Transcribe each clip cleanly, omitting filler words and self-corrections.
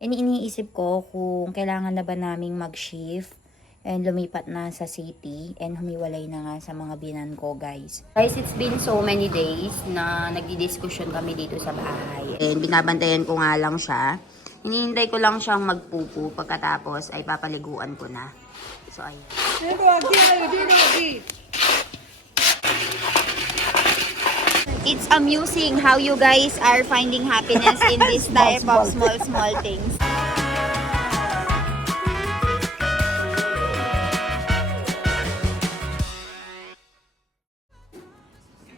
Iniisip ko kung kailangan na ba naming mag-shift and lumipat na sa city and humiwalay na nga sa mga binan ko, guys. Guys, it's been so many days na nagdi-discussion kami dito sa bahay. And binabantayan ko nga lang siya. Hinihintay ko lang siyang magpupo, pagkatapos ay papaliguan ko na. So, ayun. It's amusing how you guys are finding happiness in this type of small things.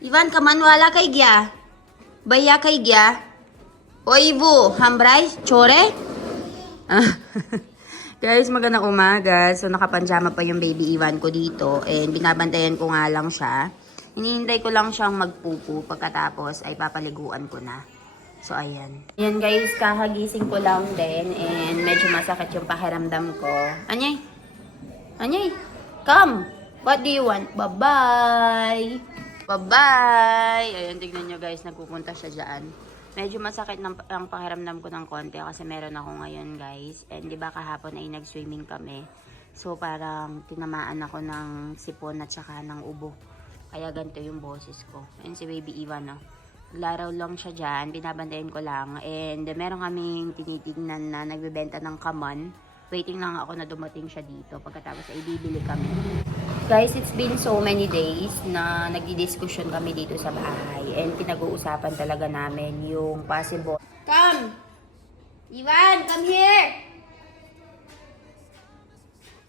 Ivan, kamanwala kay gya. Baya kay gya. Oivo, hambray, chore. Guys, magandang umaga. So, nakapanjama pa yung baby Ivan ko dito. And binabantayan ko nga lang siya. Hinihintay ko lang siyang magpupo. Pagkatapos ay papaliguan ko na. So, ayan. Ayan guys, kakagising ko lang din. And medyo masakit yung pakiramdam ko. Anyay? Anyay? Come! What do you want? Bye-bye! Bye-bye! Ayan, tignan nyo guys, nagpupunta siya dyan. Medyo masakit ang pakiramdam ko ng konti kasi meron ako ngayon guys. And di ba kahapon ay nag-swimming kami. So parang tinamaan ako ng sipon at saka ng ubo. Kaya ganito yung boses ko. And si baby Ivan, no? Laraw lang siya dyan, binabantayan ko lang. And meron kaming tinitignan na nagbebenta ng kaman. Waiting lang ako na dumating siya dito. Pagkatapos ay bibili kami. Guys, it's been so many days na nagdi-discussion kami dito sa bahay. And pinag-uusapan talaga namin yung possible. Come! Ivan, come here!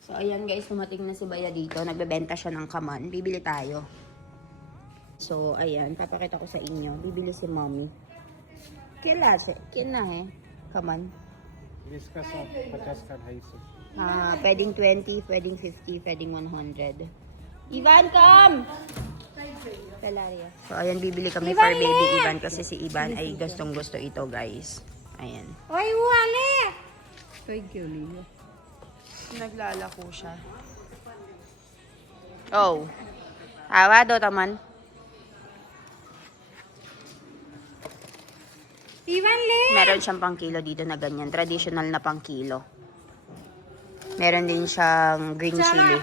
So, ayan guys, tumating na si Baya dito. Nagbebenta siya ng kaman. Bibili tayo. So, ayan, papakita ko sa inyo. Bibili si mommy. Kila eh. Kaman. Discuss of 50 ka haiso. Pwedeng 20, pwedeng 50, pwedeng 100. Ivan, come! Pelaria. So, ayan, bibili kami for baby Ivan kasi si Ivan ay gustong-gusto ito, guys. Ayan. Oy, wale! Thank you, Lina. Naglalako siya. Oh. Tawa daw, taman. Ivan, le! Meron siyang pang kilo dito na ganyan. Traditional na pang kilo. Meron din siyang green chili.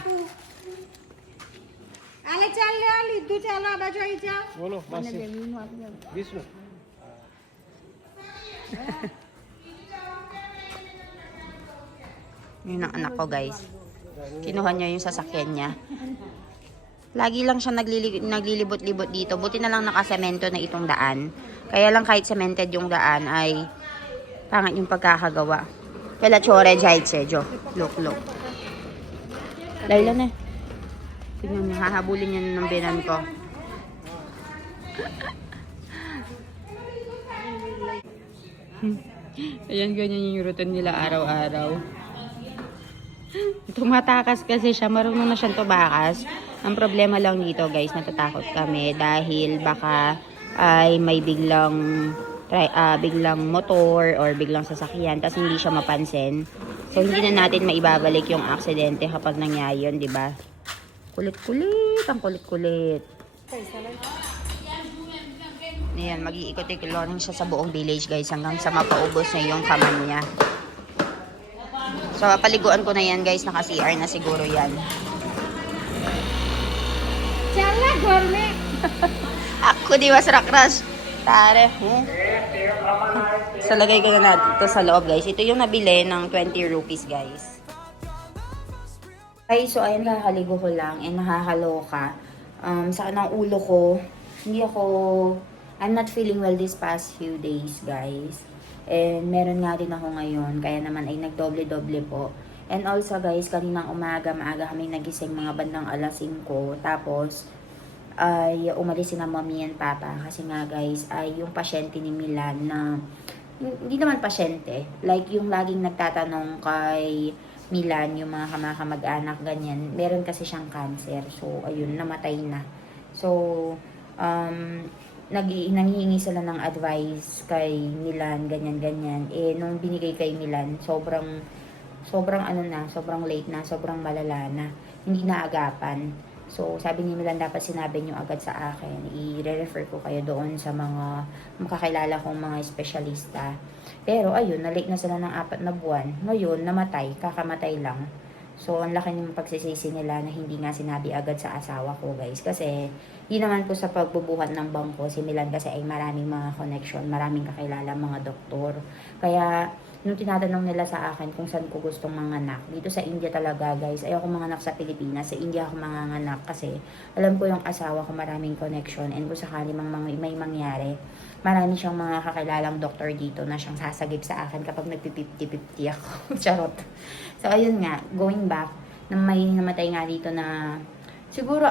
Ale chal le ali du chala bajai cha. Bolo, basi. 20 lo. Yun ang anak ko, guys. Kinuha niya yung sasakyan niya. Lagi lang siya naglilibot-libot dito. Buti na lang nakasemento na itong daan. Kaya lang kahit cemented yung daan ay pangit yung pagkakagawa. Kaya chore jahit sejo. Look. Layla na. Tignan niyo, hahabulin niya ng binan ko. Ayan, ganyan yung routine nila araw-araw. Tumatakas kasi siya. Marunong na siyang tumakas. Ang problema lang dito guys, natatakot kami dahil baka ay may biglang motor or biglang sasakyan tapos hindi siya mapansin. So hindi na natin maibabalik yung aksidente kapag nangyari yun, di ba? Kulit-kulit, ang kulit-kulit. Ayan, mag-iikot-ikot siya sa buong village guys hanggang sa mapaubos na yung kaman niya. So paliguan ko na yan guys, naka-CR na siguro yan. Chala ghar me. Ako di masrakras. Tare. So, lagay ko na ito sa loob, guys. Ito yung nabili ng 20 rupees, guys. Guys, so, ayun, kakaligo ko lang. And nakakaloka. Sa ng ulo ko, I'm not feeling well this past few days, guys. And meron nga din ako ngayon. Kaya naman ay nagdoble-doble po. And also, guys, kaninang maaga kami nagising mga bandang alas 5. Tapos, ay umalis na mommy and papa kasi nga guys ay yung pasyente ni Milan na hindi naman pasyente, like yung laging nagtatanong kay Milan yung mga kamag-anak ganyan, meron kasi siyang cancer, so ayun, namatay na. So nanghihingi sila ng advice kay Milan ganyan nung binigay kay Milan sobrang late na, sobrang malala na, hindi na agapan. So, sabi ni Milan, dapat sinabi nyo agad sa akin. I-refer ko kayo doon sa mga makakilala kong mga espesyalista. Pero, ayun, na-late na sila ng 4 na buwan. Ngayon, namatay, kakamatay lang. So, ang laki ng pagsisisi nila na hindi nga sinabi agad sa asawa ko, guys. Kasi, yun naman po sa pagbubuhat ng bangko, si Milan kasi ay maraming mga connection, maraming kakilala mga doktor. Kaya, nung tinatanong nila sa akin kung saan ko gustong manganak, dito sa India talaga, guys. Ayoko manganak sa Pilipinas, sa India ako manganak kasi alam ko yung asawa ko maraming connection and kung sakali may mangyari, marami siyang mga kakilalang doktor dito na siyang sasagip sa akin kapag nagpi-50-50 ako. Charot. So, ayun nga, going back, na may namatay nga dito na, siguro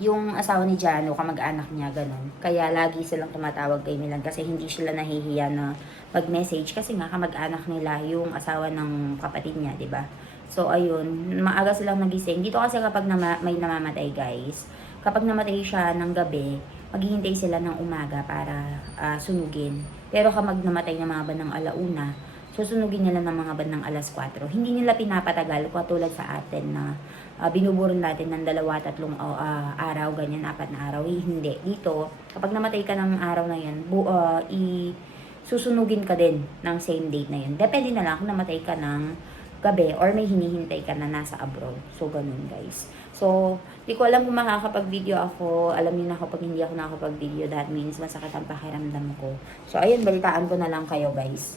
yung asawa ni Jano, kamag-anak niya, ganun. Kaya lagi silang tumatawag kay Milan kasi hindi sila nahihiya na mag-message kasi nga kamag-anak nila yung asawa ng kapatid niya, 'di ba? So ayun, maaga silang nagising. Dito kasi kapag may namamatay, guys, kapag namatay siya ng gabi, maghihintay sila ng umaga para sunugin. Pero kapag namatay ng mga bandang alauna, susunugin nila ng mga bandang alas 4. Hindi nila pinapatagal katulad sa atin na binuburon natin ng 2-3 araw, ganyan, 4 na araw. Hindi. Dito, kapag namatay ka ng araw na yan, susunugin ka din ng same date na yun. Depende na lang kung namatay ka ng gabi or may hinihintay ka na nasa abroad. So, ganun, guys. So, di ko alam kung makakapag-video ako. Alam niyo na kapag hindi ako nakakapag-video, that means masakit ang pakiramdam ko. So, ayun, balitaan ko na lang kayo, guys.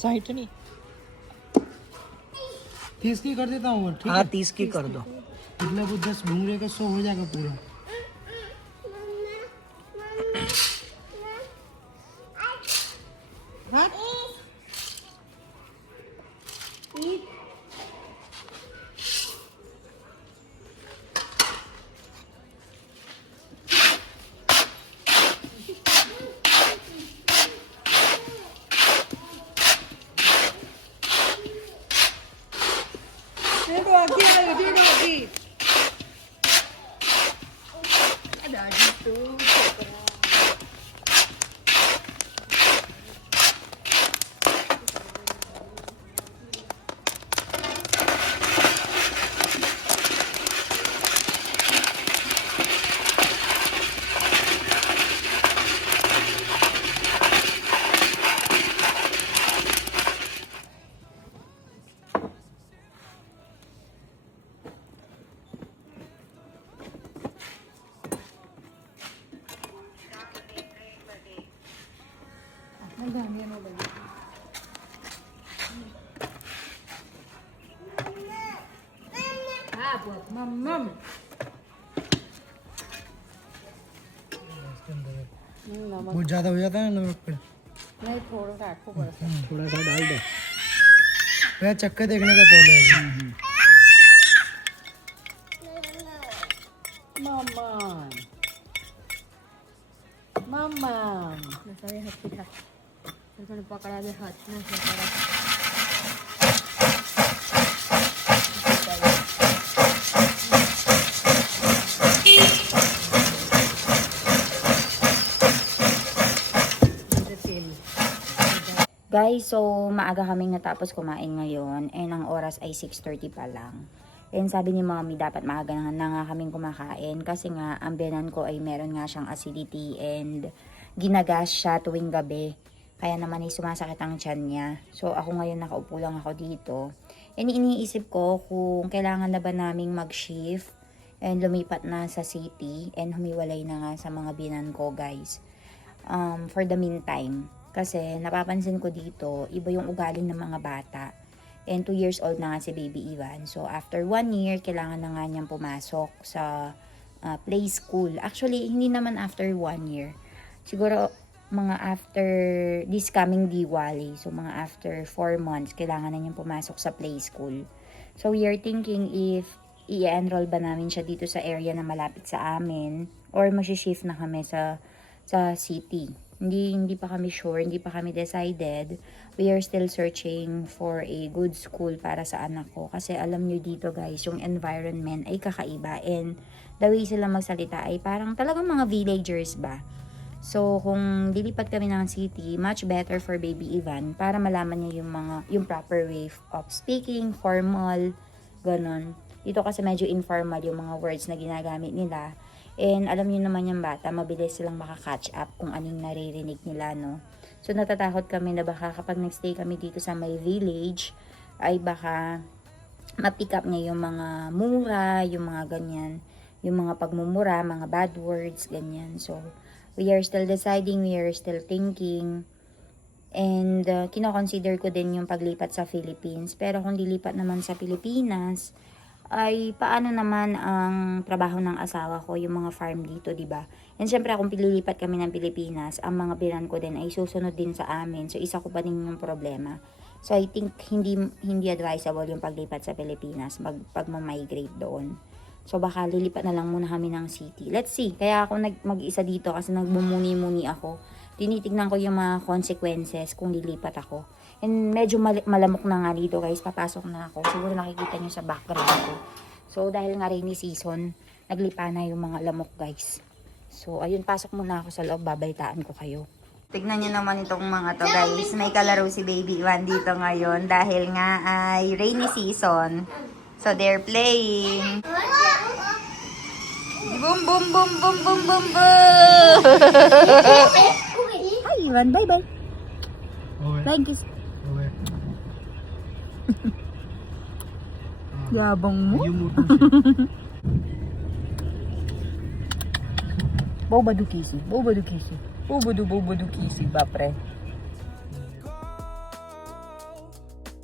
Side नहीं 30 की कर देता हूँ, ठीक हाँ है? 30 की कर दो मतलब वो 10 भूंगरे का 100 हो जाएगा पूरा। मम्मम बहुत ज्यादा हो जाता है ना नमक पे। नहीं थोड़ा सा आपको बड़ा सा थोड़ा सा डाल दो। भैया चक्कर देखने का पहले अभी। मम्मा मम्मा सारे हाथ पिठा फिर पकड़ा दे हाथ में से पकड़ा Guys, so maaga kaming natapos kumain ngayon and ang oras ay 6:30 pa lang. And sabi ni mommy dapat maaga na nga kaming kumakain kasi nga ang biyanan ko ay meron nga siyang acidity and ginagas siya tuwing gabi. Kaya naman ay sumasakit ang tiyan niya. So ako ngayon nakaupo lang ako dito. And iniisip ko kung kailangan na ba naming mag-shift and lumipat na sa city and humiwalay na nga sa mga biyanan ko guys. For the meantime. Kasi napapansin ko dito, iba yung ugali ng mga bata. And 2 years old na nga si baby Ivan. So after 1 year, kailangan na nga niyang pumasok sa play school. Actually, hindi naman after 1 year. Siguro mga after this coming Diwali. So mga after 4 months, kailangan na niyang pumasok sa play school. So we are thinking if i-enroll ba namin siya dito sa area na malapit sa amin or mag-shift na kami sa city. Hindi pa kami sure, hindi pa kami decided. We are still searching for a good school para sa anak ko. Kasi alam nyo dito guys, yung environment ay kakaiba. And the way sila magsalita ay parang talagang mga villagers ba. So kung dilipat kami ng city, much better for baby Ivan para malaman niya yung proper way of speaking, formal, ganon. Dito kasi medyo informal yung mga words na ginagamit nila. And alam niyo naman yung bata, mabilis silang makaka-catch up kung anong naririnig nila, no? So natatakot kami na baka kapag nag-stay kami dito sa may village, ay baka ma-pick up niya yung mga mura, yung mga ganyan, yung mga pagmumura, mga bad words, ganyan. So we are still deciding, we are still thinking. And kino-consider ko din yung paglipat sa Philippines. Pero kung dilipat naman sa Pilipinas, ay paano naman ang trabaho ng asawa ko, yung mga farm dito, di ba? And syempre kung pililipat kami ng Pilipinas, ang mga biran ko din ay susunod din sa amin. So isa ko pa din yung problema. So I think hindi advisable yung paglipat sa Pilipinas, pag-migrate doon. So baka lilipat na lang muna kami ng city. Let's see. Kaya ako mag-isa dito kasi nagbumuni-muni ako. Tinitignan ko yung mga consequences kung lilipat ako. And medyo malamok na nga dito guys. Papasok na ako. Siguro nakikita nyo sa background ko. So dahil nga rainy season, naglipa na yung mga lamok guys. So ayun, pasok muna ako sa loob. Babalitaan ko kayo. Tignan nyo naman itong mga to guys. May kalaro si baby Ivan dito ngayon. Dahil nga ay rainy season. So they're playing. Boom boom boom boom boom boom boom. Hi Ivan, bye bye. Thank you. Yabang mo. Bobadu kisi, bobadu kisi. Bobadu kisi, bapre.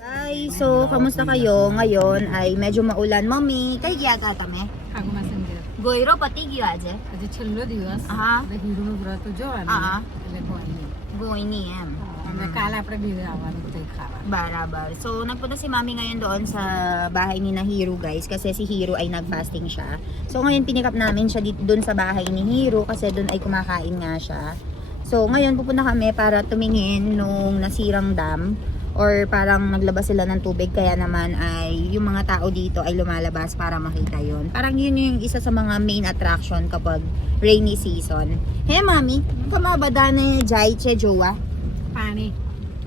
Hi, so kamusta kayo? Ngayon ay medyo maulan. Mommy, काही गया का तमे? खागो मसेंजर गोयरो पति गया आज. આજે છેલ્લો દિવસ હા. એટલે હીરોનું વ્રત ઉજવવાનું હા. એટલે ગોઈની Goini em. અમે કાલ આપણે બે આવવાનું તે ખાવા Barabar. So, nagpunta si Mami ngayon doon sa bahay ni na Hiro, guys. Kasi si Hiro ay nag-fasting siya. So, ngayon pinikap namin siya dito, doon sa bahay ni Hiro kasi doon ay kumakain nga siya. So, ngayon pupunta kami para tumingin nung nasirang dam or parang naglabas sila ng tubig. Kaya naman ay yung mga tao dito ay lumalabas para makita yon. Parang yun yung isa sa mga main attraction kapag rainy season. Hey, Mami, kamabada na jai che jowa? પાણી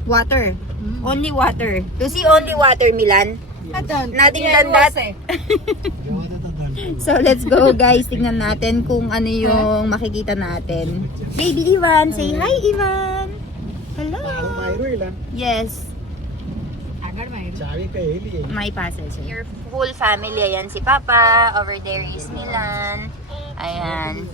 Water. Only water. To see only water, Milan. Nothing than that. So, let's go, guys. Tingnan natin kung ano yung makikita natin. Baby Ivan. Say hi, Ivan. Hello. Yes. આગળ માં My passage. Your whole family. Ayan si Papa. Over there is Milan. Ayan.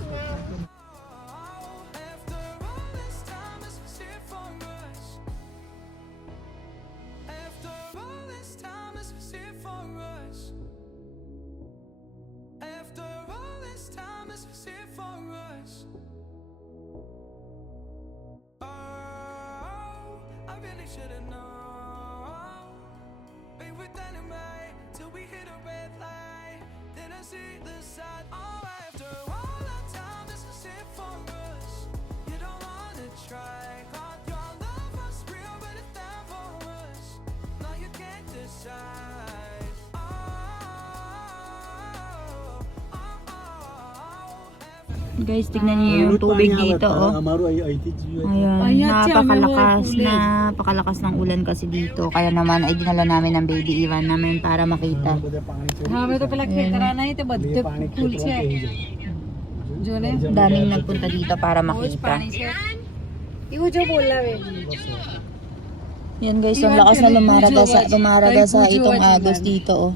should've known. Be with anime till we hit a red light. Then I see the side. Oh, after all that time, this is it for us. You don't wanna try. Thought your love was real, but it never was. Now you can't decide. Oh, oh, oh. Guys, tignan niyo yung tubig dito, oh. Ayan, napakalakas ng ulan kasi dito. Kaya naman ay dinala namin ng baby Ivan namin para makita. हाँ मैं तो पहले खेत रहा नहीं तो बद्दे फूल से जो ने Daming nagpunta dito para रोज makita. पानी से ये जो बोल रहा है Yan guys, ang lakas na lumaraga sa itong agos dito, oh.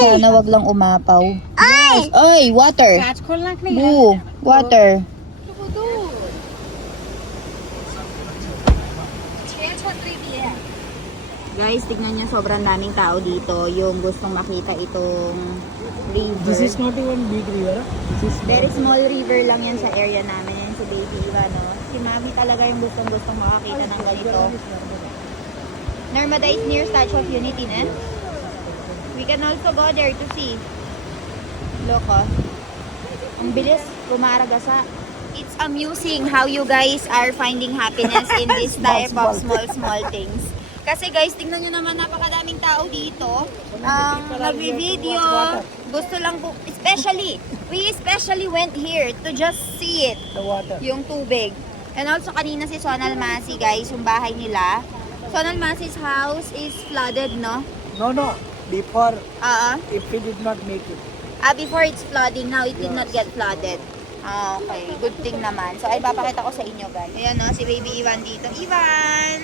Sana wag lang umapaw. Ay! Oy, water! कांच खोलना कि नहीं Boo! Water! तो वो तो छह छतरी भी है Guys, tignan niyo, sobrang daming tao dito. Yung gustong makita itong river. This is not even big river. This is Very small river lang yan sa area namin. Yan si Baby Ivan, no? Si Mami talaga yung gustong makakita ng ganito. Narmada is near Statue of Unity, ne? We can also go there to see. Look, oh. Ang bilis, bumaragasa. It's amusing how you guys are finding happiness in this type of small things. Kasi guys, tingnan nyo naman, napakadaming tao dito. Nagvi-video, gusto lang po, we especially went here to just see it, the water. yung tubig. And also kanina si Sonal Masi guys, yung bahay nila. Sonal Masi's house is flooded, no? No. Before, If if we did not make it. before it's flooding, now it did not get flooded. Okay, good thing naman. So, ay papakita ko sa inyo guys. Ayan no, si Baby Ivan dito. Ivan!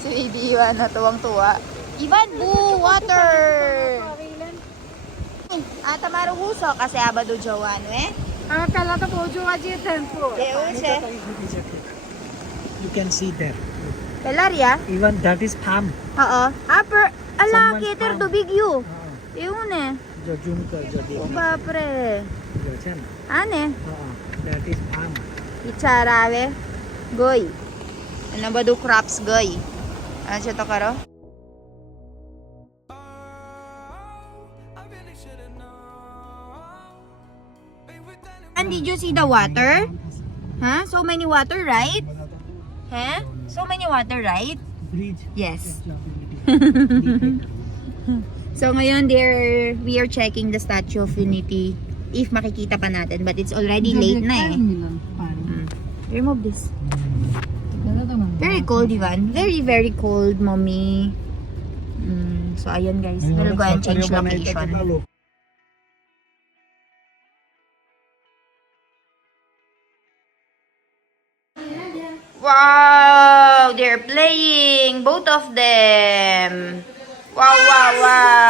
Si Baby Ivan na tuwang-tuwa. Ivan, boo! Water! Tamaru huso kasi abado jawan, eh? हाँ पहला तो बोझो आज ये tempo You can see there. Pelaria? Even that is farm. Oo. Ala, Someone's cater farm. to big you. Yun eh. जो zoom कर जो O देखने bapre. जो है ना Ane? that is farm. Icharave. Goy. Ano ba do crops, goy? Ano siya to karo? I really should've known. Be with anime. And did you see the water? Huh? So many water, right? Huh? So many water, right? Bridge. Yes. So ngayon we are checking the Statue of Unity if makikita pa natin, but it's already late na eh. Remove this. Very cold, Ivan. Very, very cold, mommy. So ayan guys, we'll go and change location. Wow! They're playing! Both of them! Wow, wow, wow!